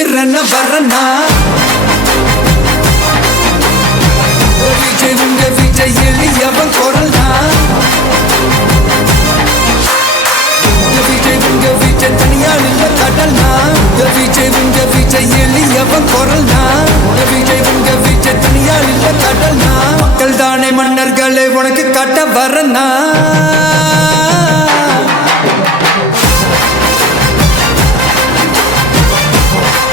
உயிரன வரனா விஜய் உங்க விஜய் எளியவன் குரல்னா விஜய் உங்க விஜய் தனியாள் இல்ல கடல்னா விஜய் உங்க விஜய்